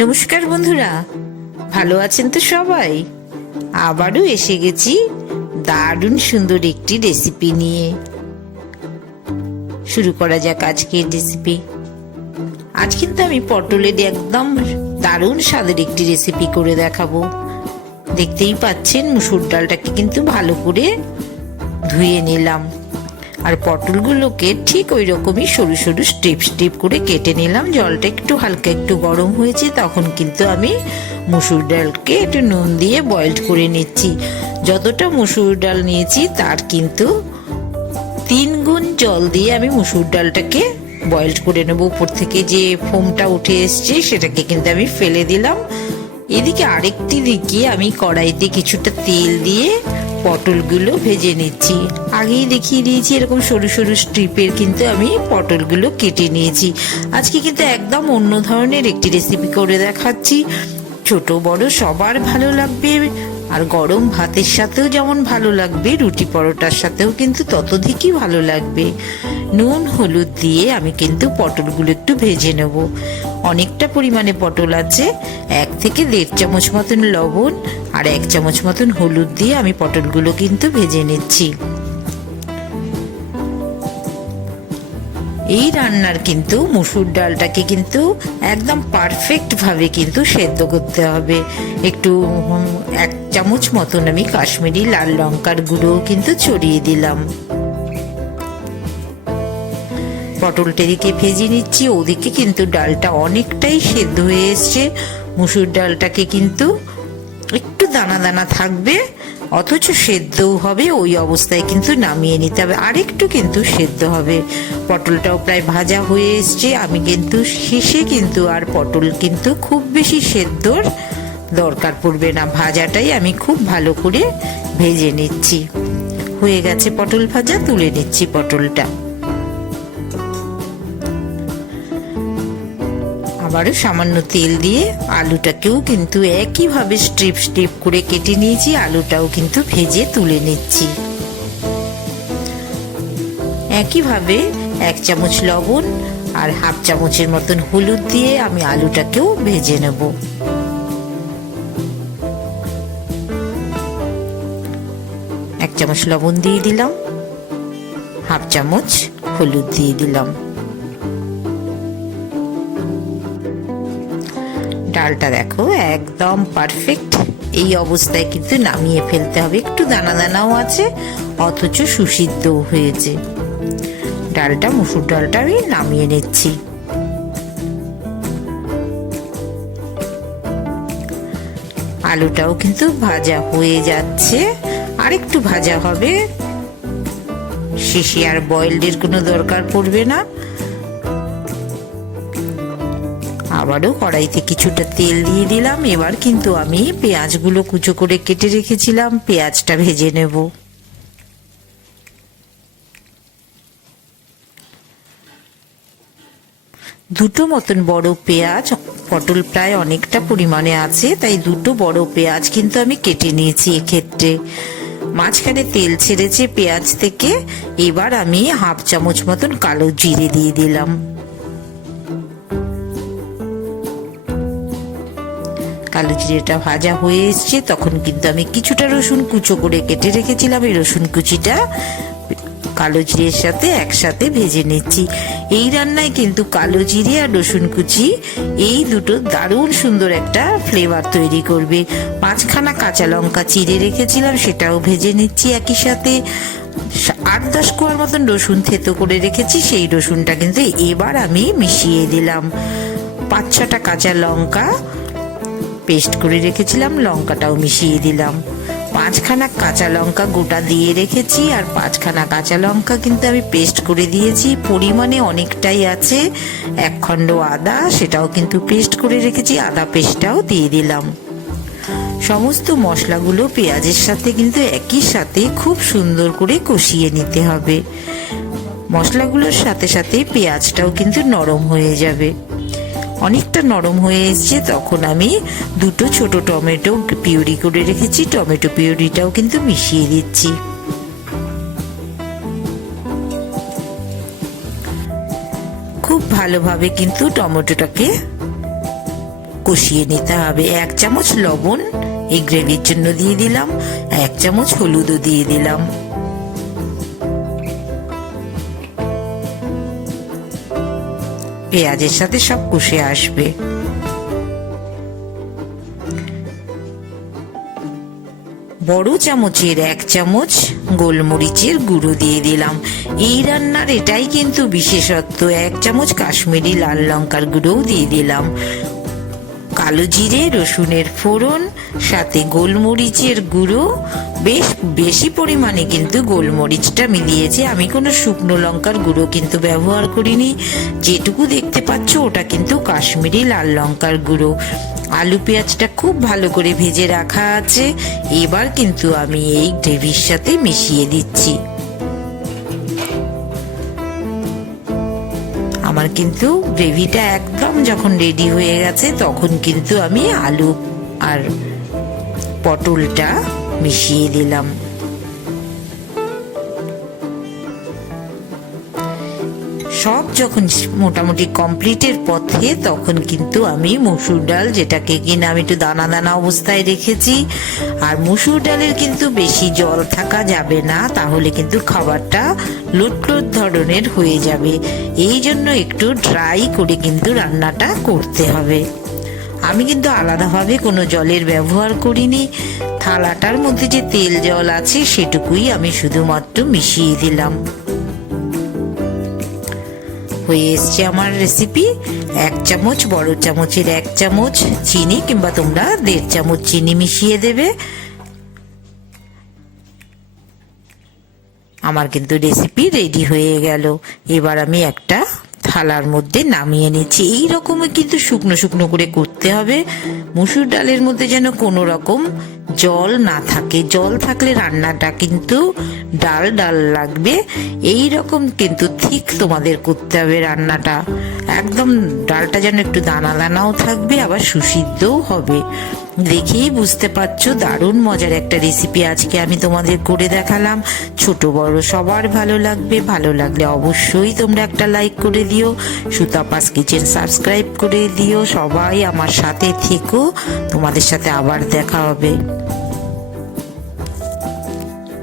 নমস্কার বন্ধুরা, ভালো আছেন তো সবাই? আবারও এসে গেছি দারুণ সুন্দর একটি রেসিপি নিয়ে। শুরু করা যাক আজকের রেসিপি। আজ কিন্তু আমি পটলের একদম দারুণ স্বাদের একটি রেসিপি করে দেখাবো। দেখতেই পাচ্ছেন মুসুর ডালটাকে কিন্তু ভালো করে ধুয়ে নিলাম, আর পটলগুলোকে ঠিক ওই রকমই সরু সরু স্ট্রিপ করে কেটে নিলাম। জলটা একটু হালকা একটু গরম হয়েছে, তখন কিন্তু আমি মুসুর ডালকে একটু নুন দিয়ে বয়েলড করে নিচ্ছি। যতটা মুসুর ডাল নিয়েছি তার কিন্তু 3 গুণ জল দিয়ে আমি মুসুর ডালটাকে বয়েলড করে নেব। উপর থেকে যে ফোমটা উঠে এসছে সেটাকে কিন্তু আমি ফেলে দিলাম। এদিকে আরেকটি দিকে আমি কড়াইতে কিছুটা তেল দিয়ে পটলগুলো ভেজে নিচ্ছি। আগেই দেখিয়ে দিয়েছি এরকম সরু সরু স্ট্রিপের কিন্তু আমি পটলগুলো কেটে নিয়েছি। আজকে কিন্তু একদম অন্য ধরনের একটি রেসিপি করে দেখাচ্ছি। ছোট বড় সবার ভালো লাগবে, আর গরম ভাতের সাথেও যেমন ভালো লাগবে, রুটি পরোটার সাথেও কিন্তু ততোধিকই ভালো লাগবে। নুন হলুদ দিয়ে আমি কিন্তু পটলগুলো একটু ভেজে নেব। অনেকটা পরিমাণে পটল আছে, 1 থেকে 1.5 চামচ মতন লবণ আর 1 চামচ মতন হলুদ দিয়ে আমি পটলগুলো কিন্তু ভেজে নিচ্ছি। এই রান্নার কিন্তু মুসুর ডালটাকে কিন্তু একদম পারফেক্ট ভাবে কিন্তু সেদ্ধ করতে হবে। একটু 1 চামচ মতন আমি কাশ্মীরি লাল লঙ্কার গুঁড়ো কিন্তু ছড়িয়ে দিলাম। পটলটা এদিকে ভেজে নিচ্ছি, ওদিকে কিন্তু ডালটা অনেকটাই সেদ্ধ হয়ে এসছে। মুসুর ডালটাকে কিন্তু একটু দানা দানা থাকবে, অথচ সেদ্ধও হবে। ওই অবস্থায় কিন্তু নামিয়ে নিতে হবে, আরেকটু কিন্তু সেদ্ধ হবে। পটলটাও প্রায় ভাজা হয়ে এসছে। আমি কিন্তু শেষে কিন্তু আর পটল কিন্তু খুব বেশি সেদ্ধর দরকার পড়বে না, ভাজাটাই আমি খুব ভালো করে ভেজে নিচ্ছি। হয়ে গেছে পটল ভাজা, তুলে নিচ্ছি পটলটা। আবারও সামান্য তেল দিয়ে আলুটাকেও কিন্তু একইভাবে স্ট্রিপ করে কেটে নিয়েছি। আলুটাও কিন্তু ভেজে তুলে নিচ্ছি। একইভাবে 1 চামচ লবণ আর 1/2 চামচের মতন হলুদ দিয়ে আমি আলুটাকেও ভেজে নেব। এক চামচ লবণ দিয়ে দিলাম, 1/2 চামচ হলুদ দিয়ে দিলাম। ডালটা দেখো একদম পারফেক্ট। এই অবস্থায় কিন্তু নামিয়ে ফেলতে হবে। একটু দানা দানাও আছে, অথচ সুসিদ্ধও হয়েছে। ডালটা মুসুর ডালটা আমি নামিয়ে নিচ্ছি। আলুটাও কিন্তু ভাজা হয়ে যাচ্ছে, আরেকটু ভাজা হবে। শেষে আর বয়েলডের কোনো দরকার পড়বে না। আবারও কড়াইতে কিছুটা তেল দিয়ে দিলাম। এবার কিন্তু আমি পেঁয়াজগুলো কুচো করে কেটে রেখেছিলাম, পেঁয়াজটা ভেজে নেব। দুটো মতন বড় পেঁয়াজ, পটল প্রায় অনেকটা পরিমাণে আছে, তাই 2টো বড় পেঁয়াজ কিন্তু আমি কেটে নিয়েছি। এক্ষেত্রে মাঝখানে তেল ছেড়েছে পেঁয়াজ থেকে। এবার আমি 1/2 চামচ মতন কালো জিরে দিয়ে দিলাম। কালো জিরেটা ভাজা হয়ে এসছে, তখন কিন্তু আমি কিছুটা রসুন কুচো করে কেটে রেখেছিলাম। এই রসুন কুচিটা কালো জিরের সাথে একসাথে ভেজে নিচ্ছি। এই রান্নায় কিন্তু কালো জিরে আর রসুন কুচি এই দুটো দারুণ সুন্দর একটা ফ্লেভার তৈরি করবে। 5খানা কাঁচা লঙ্কা চিড়ে রেখেছিলাম, সেটাও ভেজে নিচ্ছি একই সাথে। 8-10 কোয়ার মতন রসুন থেতো করে রেখেছি, সেই রসুনটা কিন্তু এবার আমি মিশিয়ে দিলাম। 5-6টা কাঁচা লঙ্কা পেস্ট করে রেখেছিলাম, লঙ্কাটাও মিশিয়ে দিলাম। 5খানা কাঁচা লঙ্কা গোটা দিয়ে রেখেছি, আর 5খানা কাঁচা লঙ্কা কিন্তু আমি পেস্ট করে দিয়েছি। পরিমাণে অনেকটাই আছে। 1 খণ্ড আদা, সেটাও কিন্তু পেস্ট করে রেখেছি, আদা পেস্টটাও দিয়ে দিলাম। সমস্ত মশলাগুলো পেঁয়াজের সাথে কিন্তু একই সাথে খুব সুন্দর করে কষিয়ে নিতে হবে। মশলাগুলোর সাথে সাথে পেঁয়াজটাও কিন্তু নরম হয়ে যাবে। অনেকটা নরম হয়ে এসছে, তখন আমি 2টো ছোট টমেটো পিউরি করে রেখেছি, টমেটো পিউরিটাও কিন্তু মিশিয়ে দিচ্ছি। খুব ভালোভাবে কিন্তু টমেটোটাকে কষিয়ে নিতে হবে। 1 চামচ লবণ এই গ্রেভির জন্য দিয়ে দিলাম, 1 চামচ হলুদও দিয়ে দিলাম। পেঁয়াজের সাথে সব কষে আসবে। বড় চামচের 1 চামচ গোলমরিচের গুঁড়ো দিয়ে দিলাম। এই রান্নার এটাই কিন্তু বিশেষত্ব। 1 চামচ কাশ্মীরি লাল লঙ্কার গুঁড়োও দিয়ে দিলাম। কালো জিরে, রসুনের ফোড়ন, সাথে গোলমরিচের গুঁড়ো, বেশ বেশি পরিমাণে কিন্তু গোলমরিচটা মিলিয়েছে। আমি কোনো শুকনো লঙ্কার গুঁড়ো কিন্তু ব্যবহার করিনি। যেটুকু দেখতে পাচ্ছ ওটা কিন্তু কাশ্মীরি লাল লঙ্কার গুঁড়ো। আলু পেঁয়াজটা খুব ভালো করে ভেজে রাখা আছে। এবার কিন্তু আমি এই গ্রেভির সাথে মিশিয়ে দিচ্ছি। আমার কিন্তু গ্রেভিটা একদম যখন রেডি হয়ে গেছে তখন কিন্তু আমি আলু আর পটলটা মিশিয়ে দিলাম। সব যখন মোটামুটি কমপ্লিটের পথে তখন কিন্তু আমি মসুর ডাল, যেটাকে কিনা আমি একটু দানা দানা অবস্থায় রেখেছি, আর মসুর ডালের কিন্তু বেশি জল থাকা যাবে না, তাহলে কিন্তু খাবারটা লোটলোট ধরনের হয়ে যাবে। এই জন্য একটু ড্রাই করে কিন্তু রান্নাটা করতে হবে। আমি কিন্তু আলাদাভাবে কোনো জলের ব্যবহার করিনি। থালাটার মধ্যে যে তেল জল আছে সেটুকুই আমি শুধুমাত্র মিশিয়ে দিলাম। হয়ে এসছে আমার রেসিপি। 1 চামচ, বড় চামচের 1 চামচ চিনি, কিংবা তোমরা 1.5 চামচ চিনি মিশিয়ে দেবে। আমার কিন্তু রেসিপি রেডি হয়ে গেল। এবার আমি একটা থালার মধ্যে নামিয়ে নিচ্ছি। এই রকমই কিন্তু শুকনো শুকনো করে করতে হবে। মসুর ডালের মধ্যে যেন কোনো রকম জল না থাকে। জল থাকলে রান্নাটা কিন্তু ডাল ডাল লাগবে। এই রকম কিন্তু ঠিক তোমাদের করতে হবে রান্নাটা। একদম ডালটা যেন একটু দানা দানাও থাকবে, আবার সুসিদ্ধও হবে। দেখেই বুঝতে পারছো দারুণ মজার একটা রেসিপি আজকে আমি তোমাদের করে দেখালাম। ছোট বড় সবার ভালো লাগবে। ভালো লাগলে অবশ্যই তোমরা একটা লাইক করে দিও। সুতাপাস কিচেন সাবস্ক্রাইব করে দিও। সবাই আমার সাথে থেকো। তোমাদের সাথে আবার দেখা হবে।